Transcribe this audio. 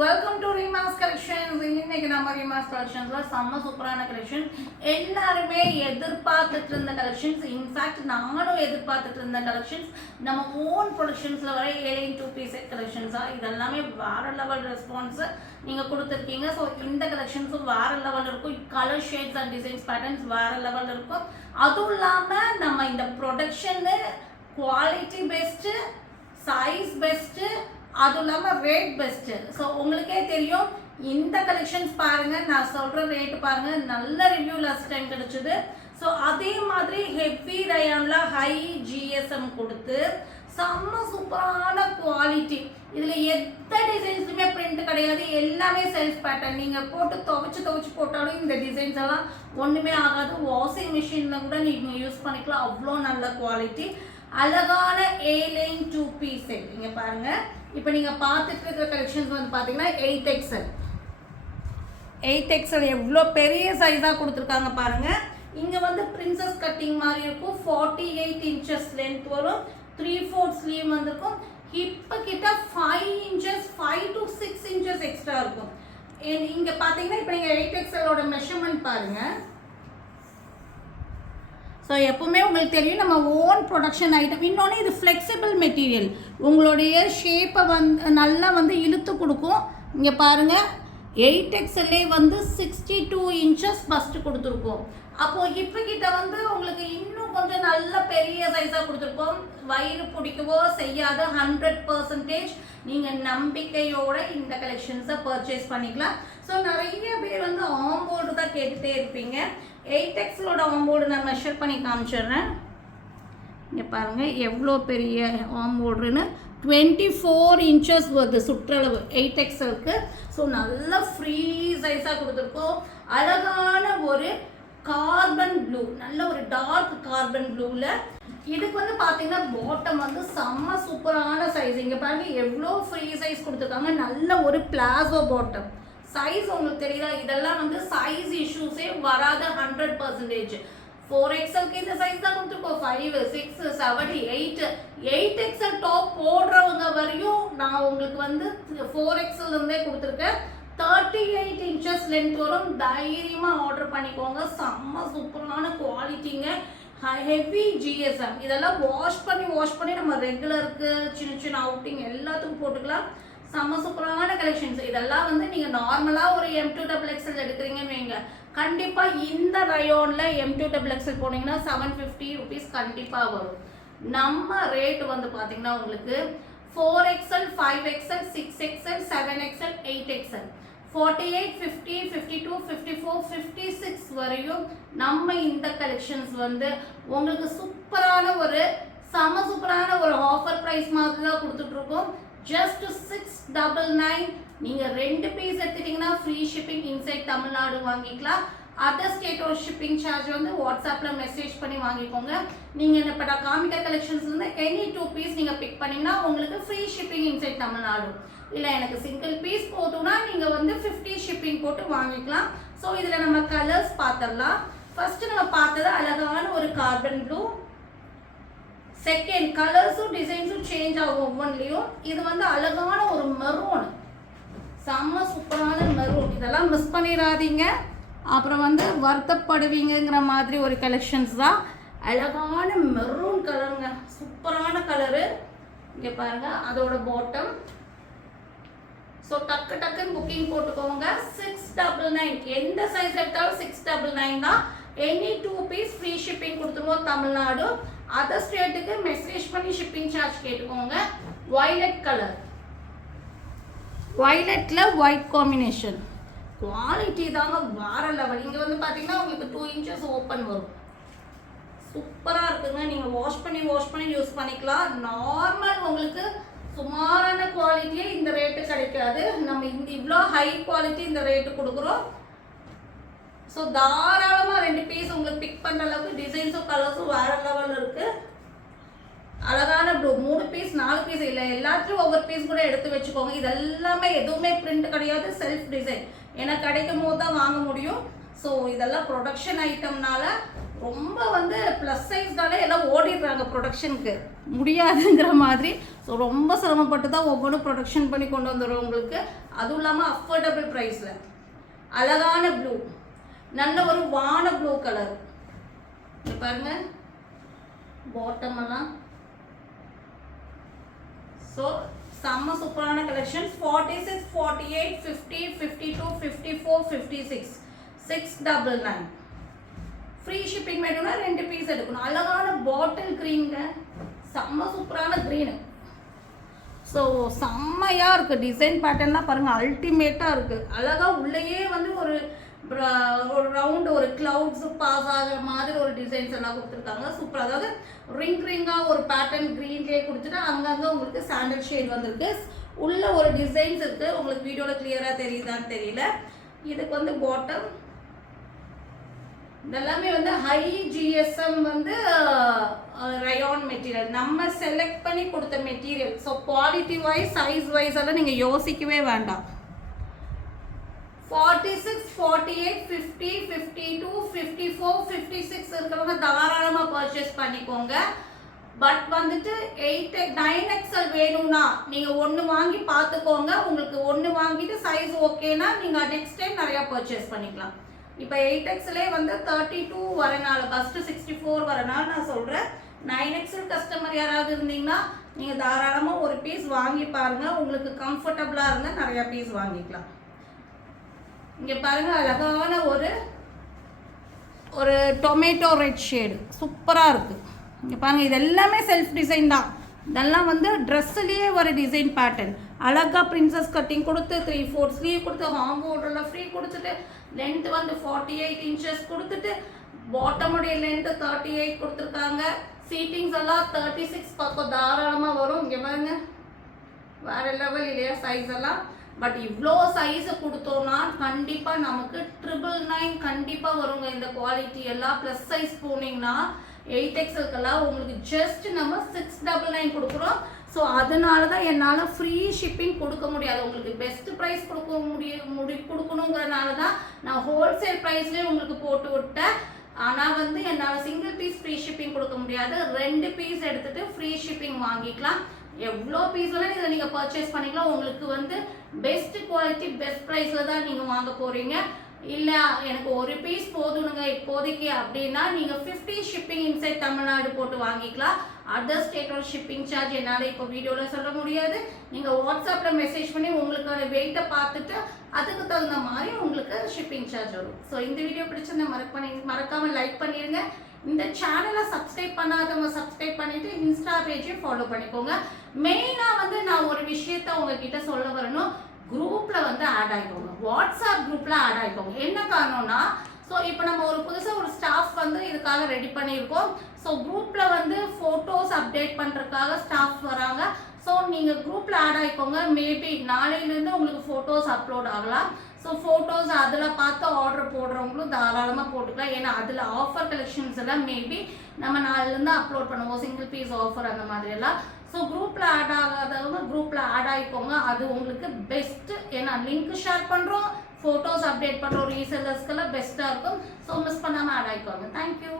Welcome to ரீமாஸ் collections. இன்னைக்கு நம்ம ரீமாஸ் கலெக்ஷன்ஸ்ல செம்ம சூப்பரான கலெக்ஷன், எல்லாருமே எதிர்பார்த்துட்டு இருந்த கலெக்ஷன்ஸ். இன்ஃபேக்ட் நானும் எதிர்பார்த்துட்டு இருந்த கலெக்ஷன்ஸ், நம்ம ஓன் ப்ரொடக்ஷன்ஸ்ல வர ஏலியன் 2 பீஸ் கலெக்ஷன்ஸா. இதெல்லாமே வேற லெவல் ரெஸ்பான்ஸ் நீங்க கொடுத்துருக்கீங்க. ஸோ இந்த கலெக்ஷன்ஸும் வேற லெவல் இருக்கும். Colour shades and designs patterns வேற லெவல் இருக்கும். அதுவும் இல்லாம நம்ம இந்த production quality best, size best, அதுவும் இல்லாமல் ரேட் பெஸ்ட்டு. ஸோ உங்களுக்கே தெரியும், இந்த கலெக்ஷன்ஸ் பாருங்கள், நான் சொல்கிற ரேட்டு பாருங்கள், நல்ல ரிவ்யூ லாஸ்ட் டைம் கிடச்சிது. ஸோ அதே மாதிரி ஹெவி ரயானில் ஹை ஜிஎஸ்எம் கொடுத்து செம்ம சூப்பரான குவாலிட்டி. இதில் எந்த டிசைன்ஸுமே பிரிண்ட் கிடையாது, எல்லாமே செல்ஃப் பேட்டர்ன். நீங்கள் போட்டு துவைச்சு போட்டாலும் இந்த டிசைன்ஸ் எல்லாம் ஒன்றுமே ஆகாது. வாஷிங் மிஷினில் கூட நீங்கள் யூஸ் பண்ணிக்கலாம், அவ்வளோ நல்ல குவாலிட்டி. அழகான ஏலைன் 2 பீஸ் செட். இங்கே பாருங்கள், இப்போ நீங்கள் பார்த்துட்டு இருக்கிற கலெக்ஷன்ஸ் வந்து பார்த்தீங்கன்னா 8XL. 8XL எவ்வளோ பெரிய சைஸாக கொடுத்துருக்காங்க பாருங்கள். இங்கே வந்து பிரின்சஸ் கட்டிங் மாதிரி இருக்கும். 48 inches லென்த் வரும். 3/4 ஸ்லீவ் வந்திருக்கும். ஹிப்பு கிட்ட 5 inches 5 to 6 inches எக்ஸ்ட்ரா இருக்கும். இங்கே பார்த்தீங்கன்னா இப்போ நீங்கள் 8XLோட மெஷர்மெண்ட் பாருங்கள். ஸோ எப்பவுமே உங்களுக்கு தெரியும், நம்ம ஓன் ப்ரொடக்ஷன் ஐட்டம். இன்னொன்று இது ஃப்ளெக்சிபிள் மெட்டீரியல், உங்களுடைய ஷேப்பை நல்லா இழுத்து கொடுக்கும். இங்கே பாருங்கள், 8XLே 62 inches பஸ்ட்டு கொடுத்துருக்கோம். அப்போது இப்போ கிட்ட உங்களுக்கு இன்னும் கொஞ்சம் நல்ல பெரிய சைஸாக கொடுத்துருக்கோம். வயிறு பிடிக்கவோ செய்யாத 100% நீங்கள் நம்பிக்கையோட இந்த கலெக்ஷன்ஸை பர்ச்சேஸ் பண்ணிக்கலாம். ஸோ நிறைய பேர் ஆம்போர்டு தான் கேட்டுகிட்டே இருப்பீங்க. 8XLோட ஆம்போர்டு நான் மெஷர் பண்ணி காமிச்சிடுறேன். இங்கே பாருங்கள் எவ்வளோ பெரிய ஆம்போர்டுன்னு. 24 inches வருது சுற்றளவு 8XLக்கு. ஸோ நல்ல ஃப்ரீ சைஸாக கொடுத்துருக்கோம். அழகான ஒரு கார்பன் ப்ளூ, நல்ல ஒரு டார்க் கார்பன் ப்ளூவில். இதுக்கு பார்த்தீங்கன்னா பாட்டம் செம்ம சூப்பரான சைஸ். இங்கே பாருங்கள் எவ்வளோ ஃப்ரீ சைஸ் கொடுத்துருக்காங்க. நல்ல ஒரு பிளாசோ பாட்டம் சைஸ். உங்களுக்கு தெரியுதா, இதெல்லாம் சைஸ் இஷ்யூஸே வராத 100%. 4XLக்கு இந்த சைஸ் தான் கொடுத்துருக்கோம். 5, 6, 7, 8XL டாப் போடுறவங்க வரையும் நான் உங்களுக்கு 4XL இருந்தே கொடுத்துருக்கேன். 38 inches லென்த் வரும். தைரியமாக ஆர்டர் பண்ணிக்கோங்க. செம்ம சூப்பரான குவாலிட்டிங்க. Heavy GSM. இதெல்லாம் வாஷ் பண்ணி நம்ம ரெகுலருக்கு, சின்ன அவுட்டிங் எல்லாத்துக்கும் போட்டுக்கலாம். செம்ம சூப்பரான கலெக்ஷன்ஸ். இதெல்லாம் நீங்கள் நார்மலாக ஒரு M2XXL எடுக்கிறீங்கன்னு வைங்க, கண்டிப்பாக இந்த ரயோனில் M2XXL போனீங்கன்னா 750 rupees கண்டிப்பாக வரும். நம்ம ரேட்டு பார்த்தீங்கன்னா உங்களுக்கு 4XL, 5XL, 6XL, 7XL, 8XL, 48, 50, 52, 54, 56 வரையும் நம்ம இந்த கலெக்ஷன்ஸ் உங்களுக்கு சூப்பரான ஒரு ஆஃபர் ப்ரைஸ் மாதிரி தான் கொடுத்துட்ருக்கோம். ஜஸ்ட் 699. நீங்கள் 2 பீஸ் எடுத்துட்டீங்கன்னா ஃப்ரீ ஷிப்பிங் இன்சைட் தமிழ்நாடு வாங்கிக்கலாம். அதர் ஸ்டேட்டோட ஷிப்பிங் சார்ஜ் வாட்ஸ்அப்பில் மெசேஜ் பண்ணி வாங்கிக்கோங்க. நீங்கள் இப்போ நான் காமிக்க கலெக்ஷன்ஸ் எனி 2 பீஸ் நீங்கள் பிக் பண்ணிங்கன்னா உங்களுக்கு ஃப்ரீ ஷிப்பிங் இன்சைட் தமிழ்நாடு. இல்லை எனக்கு சிங்கிள் பீஸ் போதும்னா நீங்கள் 50 ஷிப்பிங் போட்டு வாங்கிக்கலாம். ஸோ இதில் நம்ம கலர்ஸ் பார்த்துடலாம். ஃபர்ஸ்ட் நம்ம பார்த்தது அழகான ஒரு கார்பன் ப்ளூ. செகண்ட் கலர்ஸும் டிசைன்ஸும் சேஞ்ச் ஆகும் ஒவ்வொன்றிலையும். இது அழகான ஒரு மெரூன், செம்ம சூப்பரான மெரூன். இதெல்லாம் மிஸ் பண்ணிடாதீங்க, அப்புறம் வருத்தப்படுவீங்கிற மாதிரி ஒரு கலெக்ஷன்ஸ் தான். அழகான மெரூன் கலருங்க, சூப்பரான கலரு. இங்கே பாருங்க அதோட பாட்டம். ஸோ டக்குன்னு புக்கிங் போட்டுக்கோங்க. 699. எந்த சைஸ் எடுத்தாலும் 699 தான். எனி 2 பீஸ் ஃப்ரீ ஷிப்பிங் கொடுத்துருவோம் தமிழ்நாடு. அதர் ஸ்டேட்டுக்கு மெசேஜ் பண்ணி ஷிப்பிங் சார்ஜ் கேட்டுக்கோங்க. வயலட் கலர், வயலட்ல ஒயிட் காம்பினேஷன். குவாலிட்டி தாங்க வேற லெவல். இங்கே பார்த்தீங்கன்னா உங்களுக்கு 2 inches ஓப்பன் வரும். சூப்பராக இருக்குங்க. நீங்கள் வாஷ் பண்ணி யூஸ் பண்ணிக்கலாம். நார்மல் உங்களுக்கு சுமாரான குவாலிட்டியே இந்த ரேட்டு கிடைக்காது. நம்ம இவ்வளோ ஹை குவாலிட்டி இந்த ரேட்டு கொடுக்குறோம். ஸோ தாராளமாக 2 பீஸ் உங்களுக்கு பிக் பண்ணுற அளவுக்கு டிசைன்ஸும் கலர்ஸும் வேறு லெவலில் இருக்குது. அழகான ப்ளூ 3 பீஸ் 4 பீஸ் இல்லை, எல்லாத்துலையும் ஒவ்வொரு பீஸ் கூட எடுத்து வச்சுக்கோங்க. இதெல்லாமே எதுவுமே பிரிண்ட் கிடையாது, செல்ஃப் டிசைன். ஏன்னா கிடைக்கும் போது தான் வாங்க முடியும். ஸோ இதெல்லாம் ப்ரொடக்ஷன் ஐட்டம்னால ரொம்ப வந்து ப்ளஸ் சைஸ்னாலே எல்லாம் ஓடிடுறாங்க ப்ரொடக்ஷனுக்கு முடியாதுங்கிற மாதிரி. ஸோ ரொம்ப சிரமப்பட்டு தான் ஒவ்வொன்றும் ப்ரொடக்ஷன் பண்ணி கொண்டு வந்துடுறோம் உங்களுக்கு. அதுவும் இல்லாமல் அஃபோர்டபுள் ப்ரைஸில் அழகான ப்ளூ, நல்ல ஒரு வான ப்ளூ கலர் பாருங்க பாட்டம் எல்லாம். ஸோ செம்ம சூப்பரான கலெக்ஷன்ஸ். 46, 48, 50, 52, 54, 56, 699. ஃப்ரீ ஷிப்பிங் வேணும்னா 2 பீஸ் எடுக்கணும். அழகான பாட்டில் க்ரீனுங்க, செம்ம சூப்பரான க்ரீனு. ஸோ செம்மையாக இருக்குது. டிசைன் பேட்டர்ன்லாம் பாருங்கள் அல்டிமேட்டாக இருக்குது. அழகாக உள்ளேயே வந்து ஒரு ரவுண்டு ஒரு கிளவுட்ஸு பாஸ் ஆகிற மாதிரி ஒரு டிசைன்ஸ் எல்லாம் கொடுத்துருக்காங்க. சூப்பர். அதாவது ரிங்காக ஒரு பேட்டர்ன் க்ரீன்லேயே கொடுத்துட்டு அங்கங்கே உங்களுக்கு சாண்டல் ஷேட் வந்திருக்கு. உள்ள ஒரு டிசைன்ஸ் இருக்குது. உங்களுக்கு வீடியோவில் கிளியராக தெரியுதான்னு தெரியல. இதுக்கு வந்து பாட்டம் இதெல்லாமே வந்து ஹை ஜிஎஸ்எம் வந்து ரயான் மெட்டீரியல் நம்ம செலக்ட் பண்ணி கொடுத்த material. So quality wise size wise எல்லாம் நீங்கள் யோசிக்கவே வேண்டாம். 46, 48, 50, 52, 54, 56 இருக்கிறவங்க தாராளமாக பர்ச்சேஸ் பண்ணிக்கோங்க. பட் வந்துட்டு 9XL வேணும்னா நீங்கள் ஒன்று வாங்கி பார்த்துக்கோங்க. உங்களுக்கு ஒன்று வாங்கிட்டு சைஸ் ஓகேனா நீங்கள் நெக்ஸ்ட் டைம் நிறையா பர்ச்சேஸ் பண்ணிக்கலாம். இப்போ 8XLே வந்து 32 வரனால ஃபஸ்ட்டு 64 வரனால நான் சொல்கிறேன். 9XL கஸ்டமர் யாராவது இருந்தீங்கன்னா நீங்கள் தாராளமாக ஒரு பீஸ் வாங்கி பாருங்கள். உங்களுக்கு கம்ஃபர்டபுளாக இருந்தால் நிறையா பீஸ் வாங்கிக்கலாம். இங்கே பாருங்கள் அழகான ஒரு டொமேட்டோ ரெட் ஷேடு சூப்பராக இருக்குது. இங்கே பாருங்கள் இது எல்லாமே செல்ஃப் டிசைன் தான். இதெல்லாம் வந்து ட்ரெஸ்ஸுலேயே ஒரு டிசைன் பேட்டர்ன். அழகாக பிரின்சஸ் கட்டிங் கொடுத்து 3/4 ஸ்லீவ் கொடுத்து ஹாங் பார்டரில் ஃப்ரீ கொடுத்துட்டு லென்த் வந்து 48 இன்ச்சஸ் கொடுத்துட்டு பாட்டமுடைய லென்த்து 38 கொடுத்துருக்காங்க. சீட்டிங்ஸ் எல்லாம் 36 பக்கம் தாராளமாக வரும். இங்கே பாருங்க வேறு லெவல் இல்லையா சைஸ் எல்லாம். பட் இவ்வளோ சைஸை கொடுத்தோன்னா கண்டிப்பாக நமக்கு 999 கண்டிப்பாக வருங்க இந்த குவாலிட்டி எல்லாம். ப்ளஸ் சைஸ் போனீங்கன்னா 8XLக்கெல்லாம் உங்களுக்கு ஜஸ்ட் நம்ம 699 கொடுக்குறோம். ஸோ அதனால தான் என்னால் ஃப்ரீ ஷிப்பிங் கொடுக்க முடியாது. உங்களுக்கு பெஸ்ட் ப்ரைஸ் கொடுக்கணுங்கிறனால தான் நான் ஹோல்சேல் ப்ரைஸ்லேயே உங்களுக்கு போட்டு விட்டேன். ஆனால் வந்து என்னால் சிங்கிள் பீஸ் ஃப்ரீ ஷிப்பிங் கொடுக்க முடியாது. 2 பீஸ் எடுத்துகிட்டு ஃப்ரீ ஷிப்பிங் வாங்கிக்கலாம். எவ்வளோ பீஸ் வேணாலும் இதை நீங்கள் பர்ச்சேஸ் பண்ணிக்கலாம். உங்களுக்கு வந்து பெஸ்ட் குவாலிட்டி பெஸ்ட் ப்ரைஸில் தான் நீங்கள் வாங்க போகிறீங்க. இல்லை எனக்கு ஒரு பீஸ் போதுனுங்க இப்போதைக்கு அப்படின்னா நீங்கள் 50 ஷிப்பிங் இன்சைட் தமிழ்நாடு போட்டு வாங்கிக்கலாம். அதர் ஸ்டேட்டோட ஷிப்பிங் சார்ஜ் என்னால் இப்போ வீடியோவில் சொல்ல முடியாது. நீங்கள் வாட்ஸ்அப்பில் மெசேஜ் பண்ணி உங்களுக்கான வெயிட்டை பார்த்துட்டு அதுக்கு தகுந்த மாதிரி உங்களுக்கு ஷிப்பிங் சார்ஜ் வரும். ஸோ இந்த வீடியோ பிடிச்சிருந்தா மறக்காமல் லைக் பண்ணிடுங்க. இந்த சேனலை சப்ஸ்கிரைப் பண்ணாதவங்க சப்ஸ்கிரைப் பண்ணிவிட்டு இன்ஸ்டா பேஜையும் ஃபாலோ பண்ணிக்கோங்க. மெயினாக வந்து நான் ஒரு விஷயத்த உங்ககிட்ட சொல்ல வரணும். குரூப்பில் வந்து ஆட் ஆகிக்கோங்க. வாட்ஸ்அப் குரூப்பில் ஆட் ஆகிக்கோங்க. என்ன காரணம்னா ஸோ இப்போ நம்ம ஒரு புதுசாக ஒரு ஸ்டாஃப் வந்து இதுக்காக ரெடி பண்ணியிருக்கோம். ஸோ குரூப்பில் வந்து ஃபோட்டோஸ் அப்டேட் பண்ணுறதுக்காக ஸ்டாஃப் வராங்க. ஸோ நீங்கள் குரூப்பில் ஆட் ஆகிக்கோங்க. மேபி நாளையிலேருந்து உங்களுக்கு ஃபோட்டோஸ் அப்லோட் ஆகலாம். ஸோ ஃபோட்டோஸ் அதில் பார்த்து ஆர்டர் போடுறவங்களும் தாராளமாக போட்டுக்கலாம். ஏன்னா அதில் ஆஃபர் கலெக்ஷன்ஸ் எல்லாம் மேபி நம்ம நாளிலேருந்து அப்லோட் பண்ணுவோம். சிங்கிள் பீஸ் ஆஃபர் அந்த மாதிரியெல்லாம். ஸோ குரூப்பில் ஆட் ஆகாதவங்க குரூப்பில் ஆட் ஆகிக்கோங்க. அது உங்களுக்கு பெஸ்ட்டு. ஏன்னா லிங்க் ஷேர் பண்ணுறோம், ஃபோட்டோஸ் அப்டேட் பண்ணுறோம், ரீசெல்லர்ஸ்க்கெல்லாம் பெஸ்ட்டாக இருக்கும். ஸோ மிஸ் பண்ணாமல் ஆட் ஆகிக்கோங்க. தேங்க்யூ.